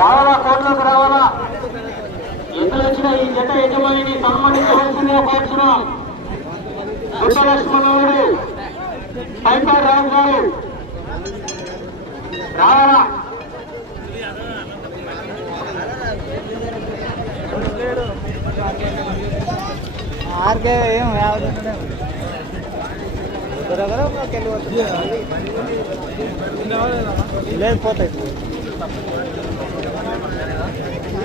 రావాలా? కోర్టులోకి రావాలా? ఎదురు వచ్చిన ఈ జట యజమానిని సన్మానించవలసిందిగా కోరుతున్నాం. గుట్ట లక్ష్మణుడు పైపాడు రాజు గారు రావాలా? ఆర్కే ఏం లేదు పోతాయి. ఈ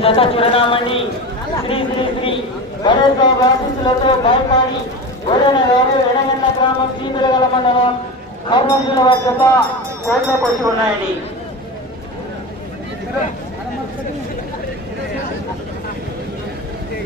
జత చిరునామండి శ్రీ శ్రీ శ్రీ గణేష్ బాబు ఆశీస్సులతో భయపాడి గోడెన గ్రామం సీతులగల మండలం కర్నూలు జిల్లా జత కోట్లోకి వచ్చి ఉన్నాయండి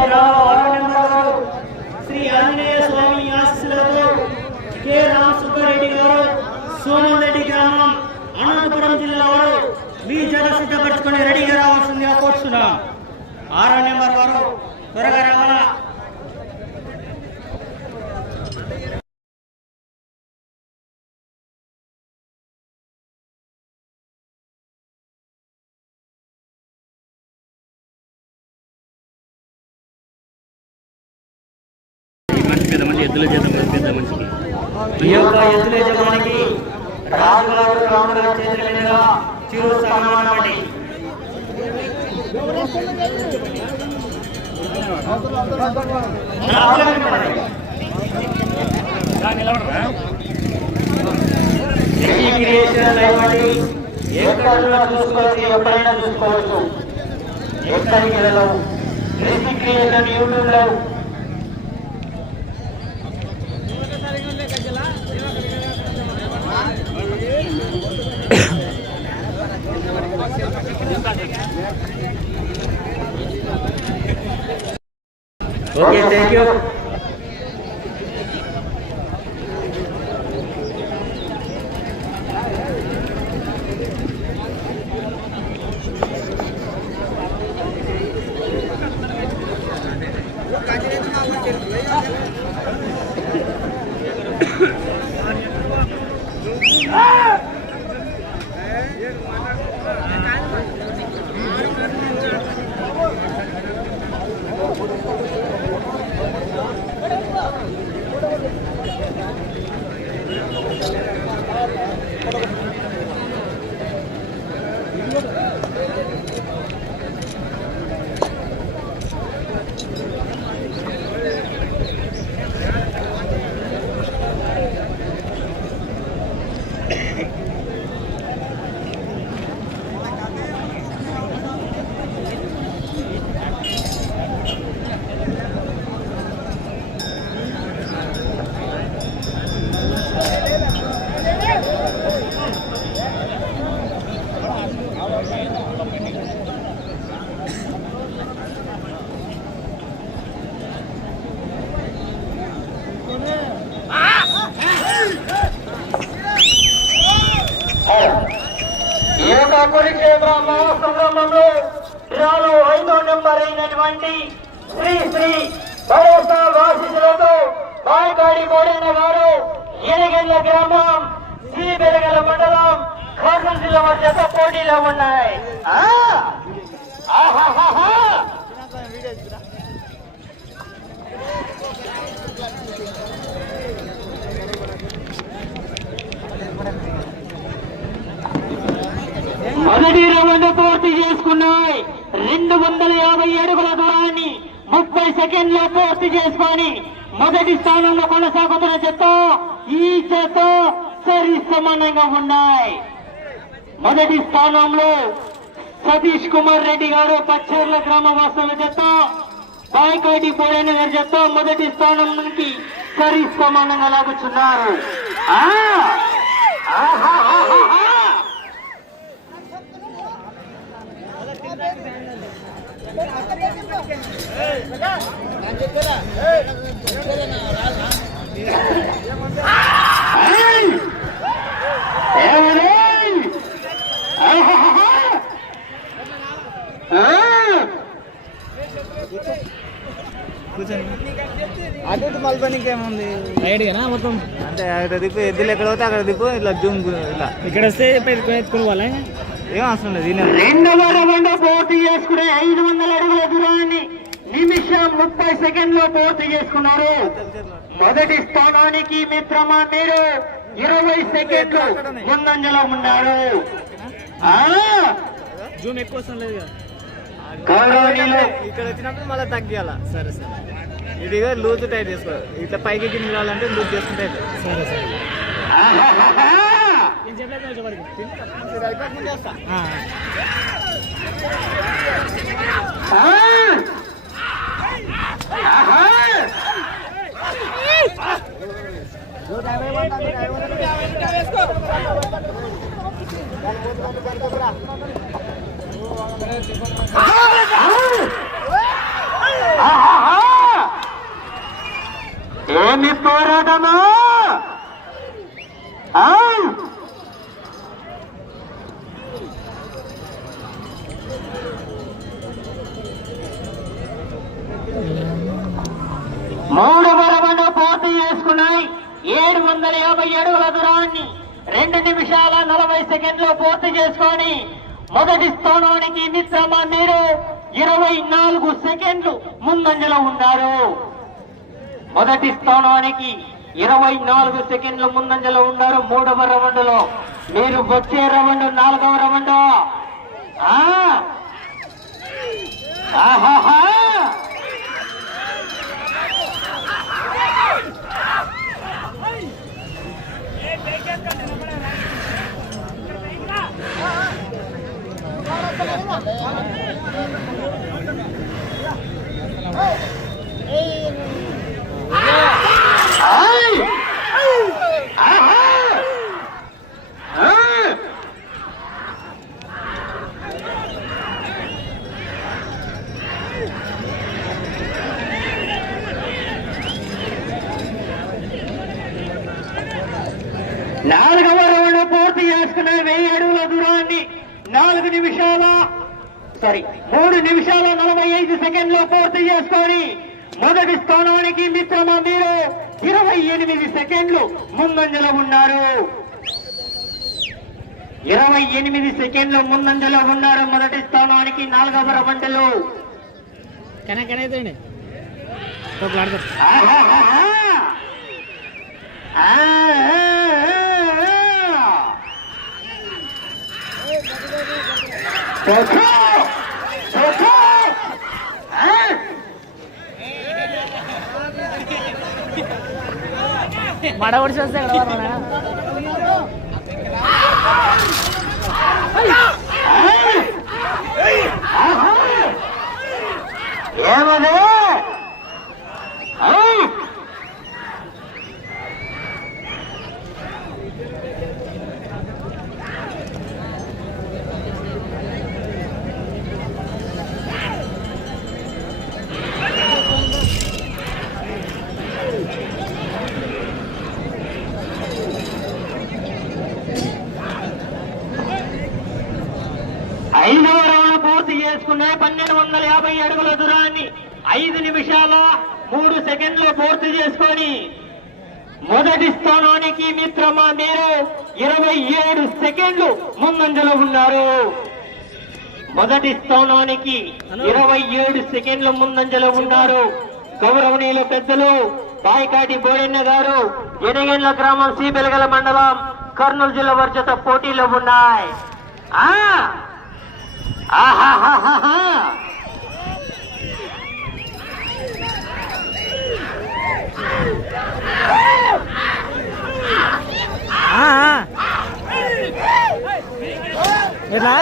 వేరేనవారు శ్రీ ఆంజనేయ స్వామి ఆశీస్సులతో కె రామ్ సుబ్బారెడ్డి గారు సోమంరెడ్డి గ్రామం అనంతపురం జిల్లా వారు మీ జత సిద్ధపరచుకొని రెడీ. ఆరో నెంబర్ వారు. త్వరగా రావాలా? పెద్ద మంచి ఎద్దుల చేద్దాం పెద్ద మనిషికి ఈ యొక్క ఎద్దుల యజమానికి రాజుగారు రాముడు గారి చేతుల మీదుగా చిరు స్థానమానమండి క్రియేషన్ అయ్యండి ఎక్కడైనా చూసుకోవచ్చు ఎప్పుడైనా చూసుకోవచ్చు ఎక్కడికి వెళ్ళవు క్రియేషన్ యూట్యూబ్లో Okay, thank you. యొక్క కురుక్షేత్ర మహాసంగ్రామంలో డ్రాలో ఐదో నెంబర్ అయినటువంటి శ్రీ శ్రీ భరోసా వాసితులతో బాయకాడి కోడైన వారు ఎనగెళ్ళ గ్రామం శ్రీ బెరగల మండలం కర్నూలు జిల్లా మధ్య పోటీలో ఉన్నాయి. ఆ! మొదటి రౌండ్ పూర్తి చేసుకున్నాయి. రెండు వందల యాభై అడుగుల దూరాన్ని ముప్పై సెకండ్లో పూర్తి చేసుకొని మొదటి స్థానంలో కొనసాగుతున్న చెత్త ఈ చెత్త సరి సమానంగా ఉన్నాయి. మొదటి స్థానంలో సతీష్ కుమార్ రెడ్డి గారు పచ్చేర్ల గ్రామవాసుల వాస్తవ చెత్త బాయికాటి పోయిన గారి చెత్త మొదటి స్థానం నుంచి సరి సమానంగా లాగుతున్నారు ఆహా ఆహాహాహా! ఏయ్! ఏయ్! ఆహాహాహా! ఆ! కూర్చొని అటు ఇటు మలపని ఇంకేముంది రైడ్గా మొత్తం? అంటే అక్కడ దిప్పు ఎద్దులు ఎక్కడ పోతే అక్కడ దిప్పు ఇట్లా జూమ్ ఇలా ఇక్కడ వస్తే ఎత్తుకుని వాళ్ళ ఏం అవసరం లేదు రెండవ రౌండ్ పూర్తి చేసుకునే ఐదు వందల అడుగుల దూరాన్ని నిమిషం ముప్పై సెకండ్లో పూర్తి చేసుకున్నారు. మొదటి స్థానానికి మిత్రమా మీరు? ఇరవై సెకండ్లు ముందంజలో ఉన్నారు. ఆ! జూమ్ ఎక్కువ లేదు ఇక్కడ వచ్చినప్పుడు మళ్ళీ తగ్గియాల? సరే సరే. ఇదిగా లూజ్ టైట్ చేసుకో ఇట్లా పైకి కింద వెళ్ళాలంటే లూజ్ చేసుకుంటే. సరే సరే ఏమి పోరాటమా? మూడు మూడవ పోటీ పూర్తి చేసుకున్నాయి. ఏడు వందల యాభై అడుగుల దూరాన్ని రెండు నిమిషాల నలభై సెకండ్లు పూర్తి చేసుకొని మొదటి స్థానానికి మిత్రమ మీరు ఇరవై నాలుగు సెకండ్లు ముందంజలో ఉన్నారు. మొదటి స్థానానికి ఇరవై నాలుగు సెకండ్లు ముందంజలో ఉన్నారు మూడవ రౌండ్లో. మీరు వచ్చే రౌండ్ నాలుగవ రౌండ్. ఆ? 哎。ఎనిమిది సెకండ్లు ముందంజలో ఉన్నారు. ఇరవై ఎనిమిది సెకండ్లు ముందంజలో ఉన్నారు మొదటి స్థానానికి నాలుగవ రౌండ్లో. కనెక్ట్ అయితే ఒక ఆడతారు ఆహాహాహా! ఆ, ఆ, ఆ, ఆ. పోచో! పోచో! ఆ! మడ ఒడిచి వస్తే ఎక్కడ వరకు నాయనా? ఐదవ రౌండ్ పూర్తి చేసుకున్న పన్నెండు వందల యాభై అడుగుల దూరాన్ని ఐదు నిమిషాల మూడు సెకండ్లు పూర్తి చేసుకొని మొదటి స్థానానికి మిత్రమా మీరు ఇరవై ఏడు సెకండ్లు ముందంజలో ఉన్నారు. మొదటి స్థానానికి ఇరవై ఏడు సెకండ్ల ముందంజలో ఉన్నారు. గౌరవనీయుల పెద్దలు బాయికాటి బోడెన్న గారు ఎనగండ్ల గ్రామం సీబెలగల మండలం కర్నూలు జిల్లా వర్జత పోటీలో ఉన్నాయి. ఆ ఆహాహాహాహా. ఉన్నారు ఎట్లా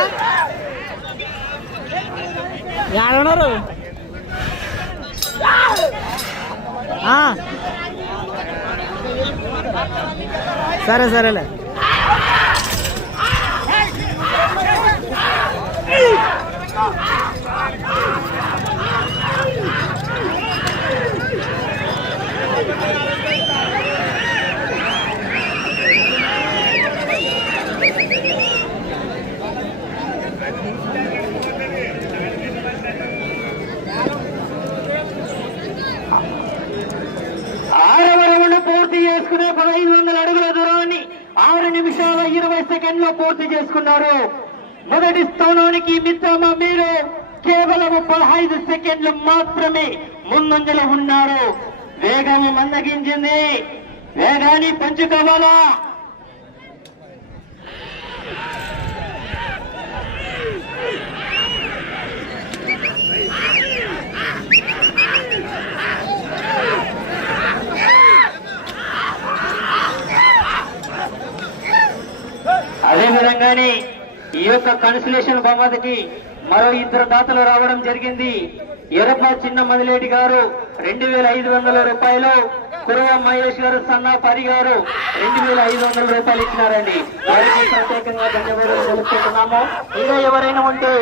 ఏడున్నారు ఆ. సరే సరేలే పూర్తి చేసుకునే పదహైదు వందల అడుగుల దూరాన్ని ఆరు నిమిషాల ఇరవై సెకండ్లో పూర్తి చేసుకున్నారు. మొదటి స్థానానికి మిత్రమా మీరు? కేవలం పదహైదు సెకండ్లు మాత్రమే ముందంజలో ఉన్నారు. వేగము మందగించింది. వేగాన్ని పెంచుకోవాలా? అదే విధంగానే ఈ యొక్క కన్సులేషన్ బహుమతికి మరో ఇద్దరు దాతలు రావడం జరిగింది. ఎరప చిన్న మదిలేటి గారు రెండు వేల ఐదు వందల రూపాయలు కురవ మహేష్ గారు సన్నా పరి గారు రెండు వేల ఐదు వందల రూపాయలు ఇచ్చినారండి. వారికి ప్రత్యేకంగా ధన్యవాదాలు ఇంకా ఎవరైనా ఉంటే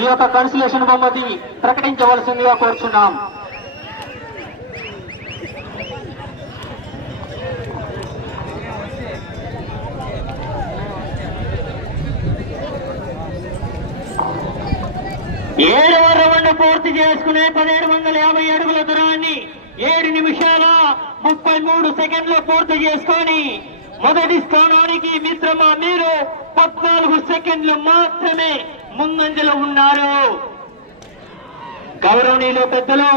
ఈ యొక్క కన్సులేషన్ బహుమతి ప్రకటించవలసిందిగా కోరుచున్నాం. ఏడవ రౌండ్ పూర్తి చేసుకునే పదిహేడు వందల యాభై అడుగుల దూరాన్ని ఏడు నిమిషాల ముప్పై మూడు సెకండ్లు పూర్తి చేసుకొని మొదటి స్థానానికి మిత్రమా మీరు పద్నాలుగు సెకండ్లు మాత్రమే ముందంజలో ఉన్నారు. గౌరవనీయులు పెద్దలు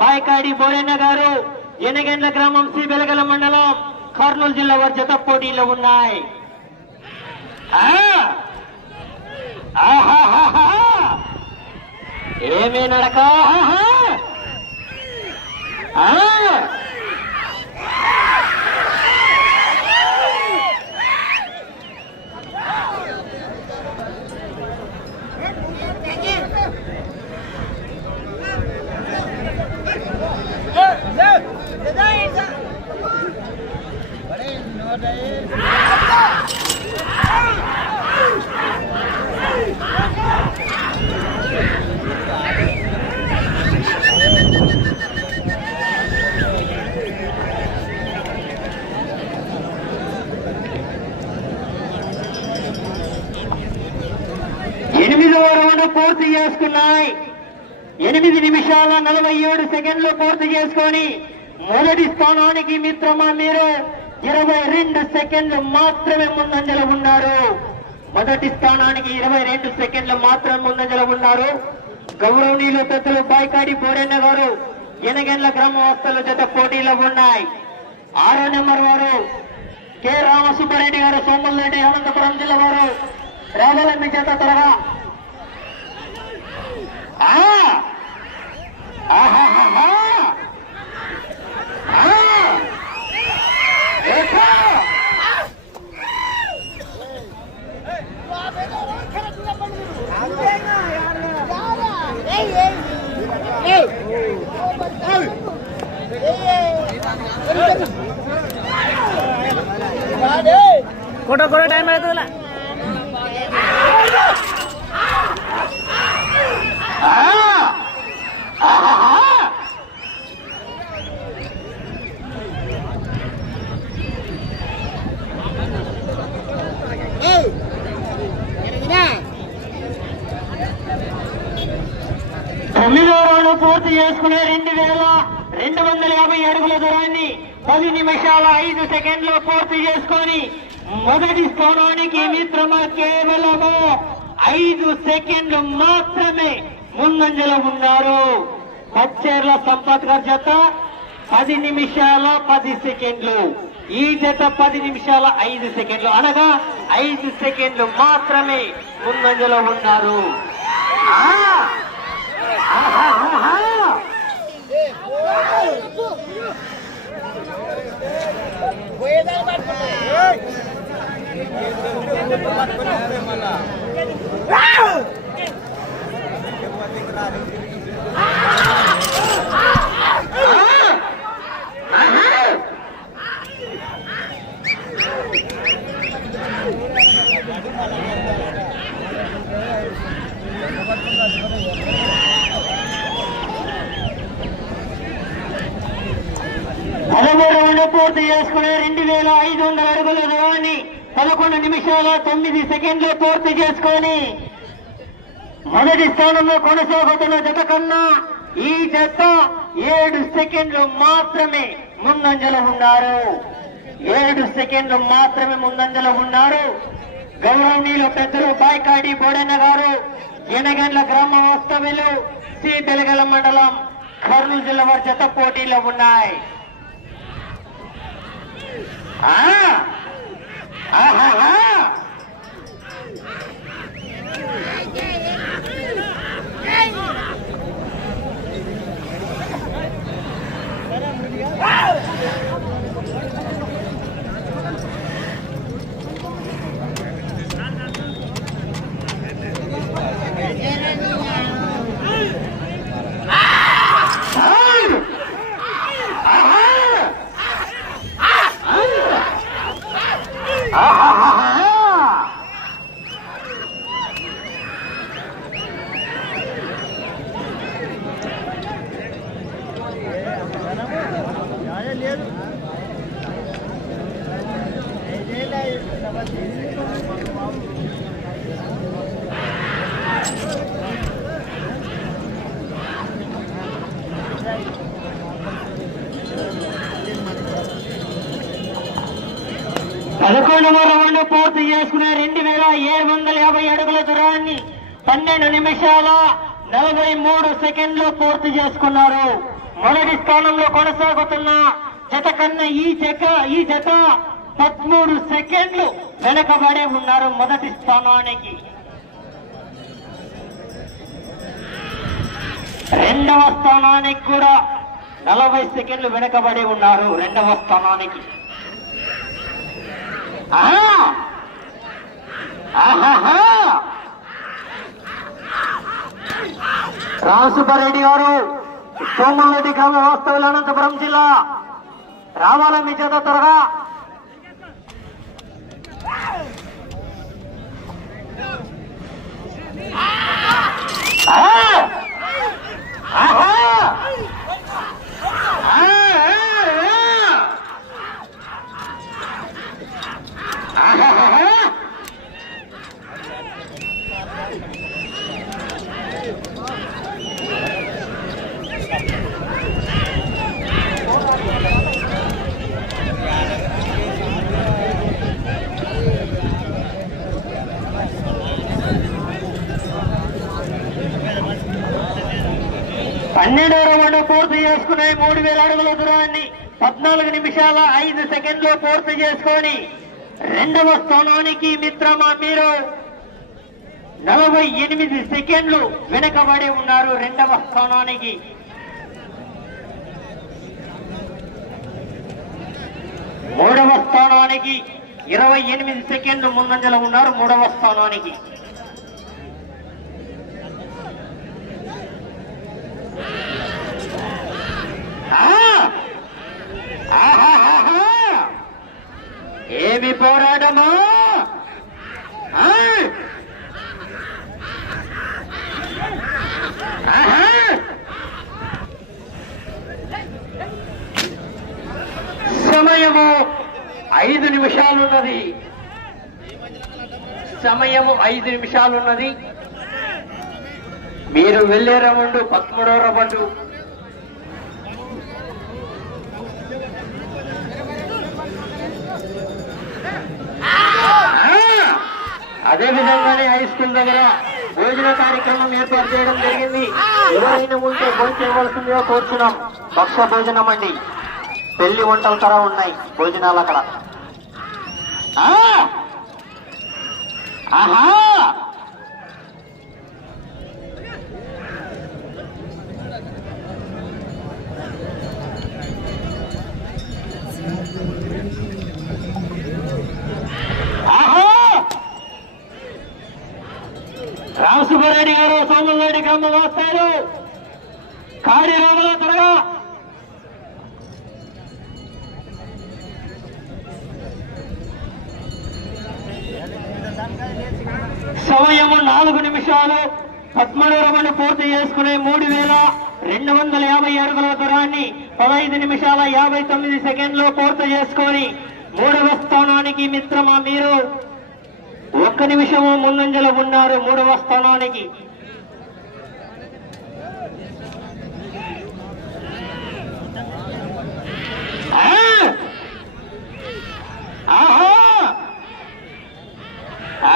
పాయకాడి బోరన్న గారు ఎనగండ్ల గ్రామం శ్రీ వెలగల మండలం కర్నూలు జిల్లా వారి జత పోటీలో ఉన్నాయి. ఆహా ఏమీ నడక ఆహా! ఆ! ఎనిమిదవ రౌండ్ పూర్తి చేసుకున్నాయి ఎనిమిది నిమిషాల ఏడు సెకండ్లు పూర్తి చేసుకొని మొదటి స్థానానికి మిత్రమా మీరు? ఇరవై రెండు సెకండ్లు మాత్రమే ముందంజలో ఉన్నారు. మొదటి స్థానానికి ఇరవై రెండు సెకండ్లు మాత్రమే ముందంజలో ఉన్నారు. గౌరవనీయులు పెద్దలు బాయ్కాడి బోరెన్న గారు ఎనగెండ్ల గ్రామవాస్తుల జత పోటీలో ఉన్నాయి. ఆరో నెంబర్ వారు కె రామసుబ్బారెడ్డి గారు సోమల్రెడ్డి అనంతపురం జిల్లా వారు. రావాలని చేత త్వరగా. కొట్ట కొట్ట టైం అవుతుందిలా. ఆ! తొమ్మిదో రౌండ్ పూర్తి చేసుకునే రెండు వేల రెండు వందల యాభై అడుగుల దూరాన్ని పది నిమిషాల ఐదు సెకండ్లు పూర్తి చేసుకొని మొదటి స్థానానికి మిత్రమ కేవలము ఐదు సెకండ్లు మాత్రమే ముందంజలో ఉన్నారు. పచ్చేర్ల సంపత్ గారి జత. పది నిమిషాల పది సెకండ్లు. ఈ జత పది నిమిషాల ఐదు సెకండ్లు. అనగా ఐదు సెకండ్లు మాత్రమే ముందంజలో ఉన్నారు. ఆ! పూర్తి చేసుకునే రెండు వేల ఐదు వందల అడుగుల దూరాన్ని పదకొండు నిమిషాల తొమ్మిది సెకండ్లు పూర్తి చేసుకొని మొదటి స్థానంలో కొనసాగుతున్న జత కన్నా ఈ జత ఏడు సెకండ్లు మాత్రమే ముందంజలో ఉన్నారు. ఏడు సెకండ్లు మాత్రమే ముందంజలో ఉన్నారు. గౌరవనీయులు పెద్దలు బాయ్కాడి బోడన్న గారు ఎనగండ్ల గ్రామ వాస్తవ్యులు సి బెలగల మండలం కర్నూలు జిల్లా వారి జత పోటీలో ఉన్నాయి. ఆహా ఆహాహా! ఆహాహాహా! పదకొండవ రౌండ్ పూర్తి చేసుకునే రెండు వేల ఏడు వందల యాభై అడుగుల దూరాన్ని పన్నెండు నిమిషాల నలభై మూడు సెకండ్లు పూర్తి చేసుకున్నారు. మొదటి స్థానంలో కొనసాగుతున్న జత కన్నా ఈ జత ఈ జత పదమూడు సెకండ్లు వెనకబడే ఉన్నారు మొదటి స్థానానికి. రెండవ స్థానానికి కూడా నలభై సెకండ్లు వెనకబడి ఉన్నారు. రెండవ స్థానానికి. ఆ! రామసుబ్బారెడ్డి గారు సోమరెడ్డి గ్రామ వాస్తవులు అనంతపురం జిల్లా. రావాల మీ చేత త్వరగా? Ah! ఆహా! ఆ! ఆ! ఆ! ఆహాహాహా! పన్నెండవ రౌండ్ పూర్తి చేసుకునే మూడు వేల అడుగుల దూరాన్ని పద్నాలుగు నిమిషాల ఐదు సెకండ్లు పూర్తి చేసుకొని రెండవ స్థానానికి మిత్రమా మీరు. నలభై ఎనిమిది సెకండ్లు వెనకబడి ఉన్నారు రెండవ స్థానానికి. మూడవ స్థానానికి ఇరవై ఎనిమిది సెకండ్లు ముందంజలో ఉన్నారు మూడవ స్థానానికి ఆ! ఆహాహాహా! ఏమి పోరాటము? సమయము ఐదు నిమిషాలున్నది. సమయము ఐదు నిమిషాలున్నది. మీరు వెళ్ళే రౌండ్ పదమూడవ రౌండ్ అదే విధంగానే హై స్కూల్ దగ్గర భోజన కార్యక్రమం ఏర్పాటు చేయడం జరిగింది. ఎవరైనా ఉంటే భోజనం చేయవలసిందిగా కోరుచున్నాం. భక్ష భోజనం అండి. పెళ్ళి వంటలు తర ఉన్నాయి భోజనాలు అక్కడ. ఆహా! రామసుబ్బారెడ్డి గారు సోమరెడ్డి గ్రామం వస్తారు. కాడి త్వరగా సమయము నాలుగు నిమిషాలు. పద్మూడు పూర్తి చేసుకునే మూడు వేల రెండు వందల యాభై అడుగుల దూరాన్ని పదహైదు నిమిషాల యాభై తొమ్మిది సెకండ్లు పూర్తి చేసుకొని మూడవ స్థానానికి మిత్రమా మీరు? ఒక్క నిమిషము ముందంజలో ఉన్నారు మూడవ స్థానానికి ఆ! ఆహా! ఆ!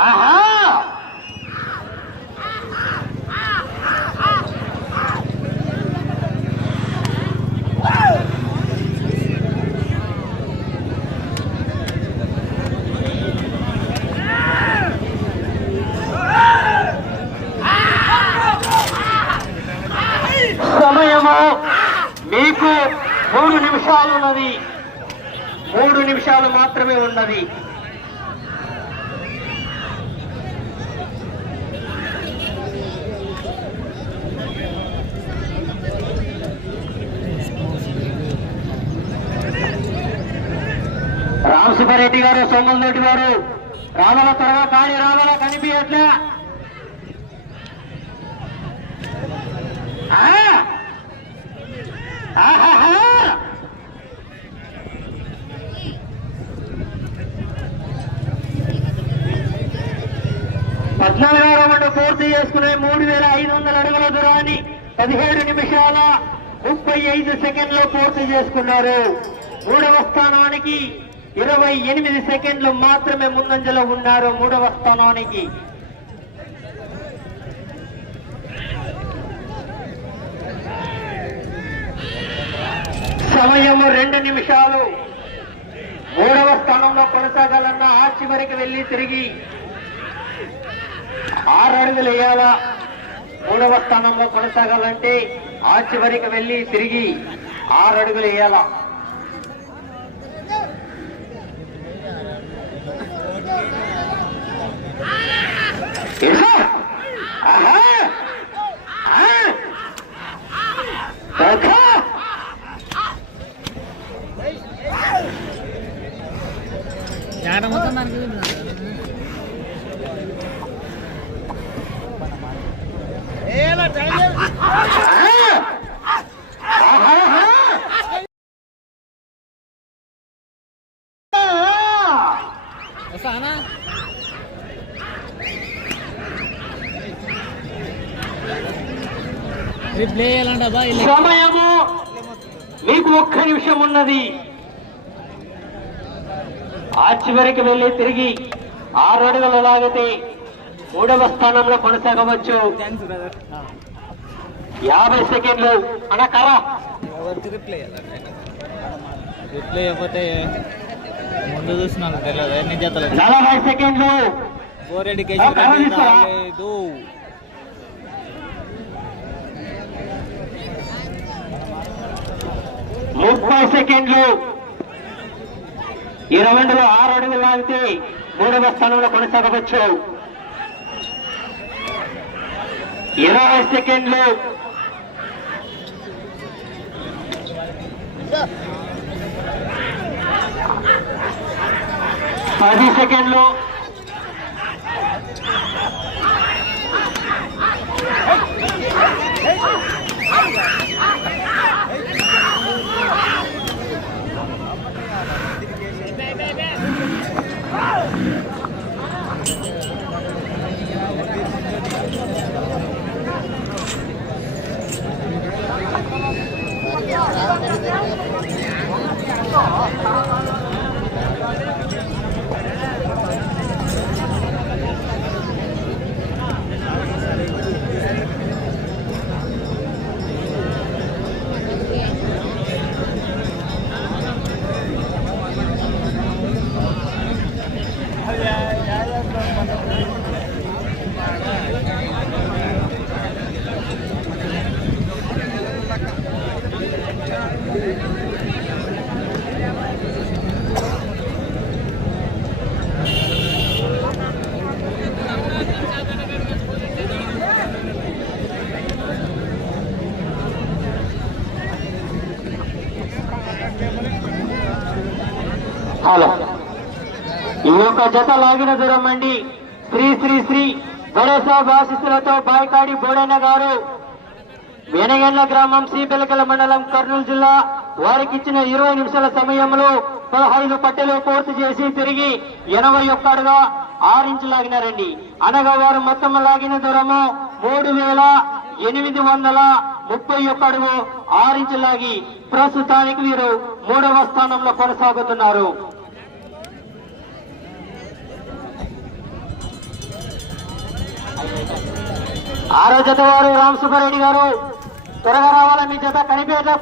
ఆహా! సమయము మీకు మూడు నిమిషాలు ఉన్నది మూడు నిమిషాలు మాత్రమే ఉన్నది రామసుబ్బారెడ్డి గారు రెడ్డి గారు రామల త్వరగా కానీ రామల కనిపించట్లే ఆ! ఆహాహా! పద్నాలుగో రౌండ్ పూర్తి చేసుకునే మూడు వేల ఐదు వందల అడుగుల దూరాన్ని పదిహేడు నిమిషాల ముప్పై ఐదు సెకండ్లు పూర్తి చేసుకున్నారు మూడవ స్థానానికి ఇరవై ఎనిమిది సెకండ్లు మాత్రమే ముందంజలో ఉన్నారు మూడవ స్థానానికి. సమయము రెండు నిమిషాలు. మూడవ స్థానంలో కొనసాగాలన్న ఆ చివరికి వెళ్ళి తిరిగి. ఆరు అడుగులు వేయాలా? మూడవ స్థానంలో కొనసాగాలంటే ఆ చివరికి వెళ్ళి తిరిగి ఆరు అడుగులు వేయాలా ఇదిగో! ఆహా! ఆ! ఓకే! జాగ్రత్త మొత్తం దానికి వస్తానా రిప్లే చేయాలంట బా ఇలా సమయము మీకు ఒక్క నిమిషం ఉన్నది. ఆ చివరికి వెళ్ళి తిరిగి ఆరు అడుగులు లాగితే మూడవ స్థానంలో కొనసాగవచ్చు. యాభై సెకండ్లు. అనకరా రిప్లై ముందు చూసినాను తెలియదు. ఎన్ని జతలు? నలభై సెకండ్లు. బోరెడ్డి ఆ, ముప్పై సెకండ్లు. ఈ రౌండ్లో ఆరు అడుగులు లాగితే మూడవ స్థానంలో కొనసాగవచ్చు. ఇరవై సెకండ్లు. పది సెకండ్లు. హలో. ఈ యొక్క జత లాగిన దూరం అండి. శ్రీ శ్రీ శ్రీ గణేశాబ్ ఆశీస్సులతో బాయికాడి బోడన్న గారు. వెనగండ్ల గ్రామం సీబెలకల మండలం కర్నూలు జిల్లా వారికి ఇచ్చిన ఇరవై నిమిషాల సమయంలో పదహైదు పట్టెలు పూర్తి చేసి తిరిగి ఎనభై ఒక్కడుగా ఆరించు లాగినారండి. అనగా వారు మొత్తం లాగిన దూరము మూడు వేల ఎనిమిది వందల ముప్పై ఒక్క అడుగు ఆరించు లాగి ప్రస్తుతానికి వీరు మూడవ స్థానంలో కొనసాగుతున్నారు. ఆరో జత వారు రామసుబ్బారెడ్డి గారు త్వరగా రావాలని మీ జత కనిపించ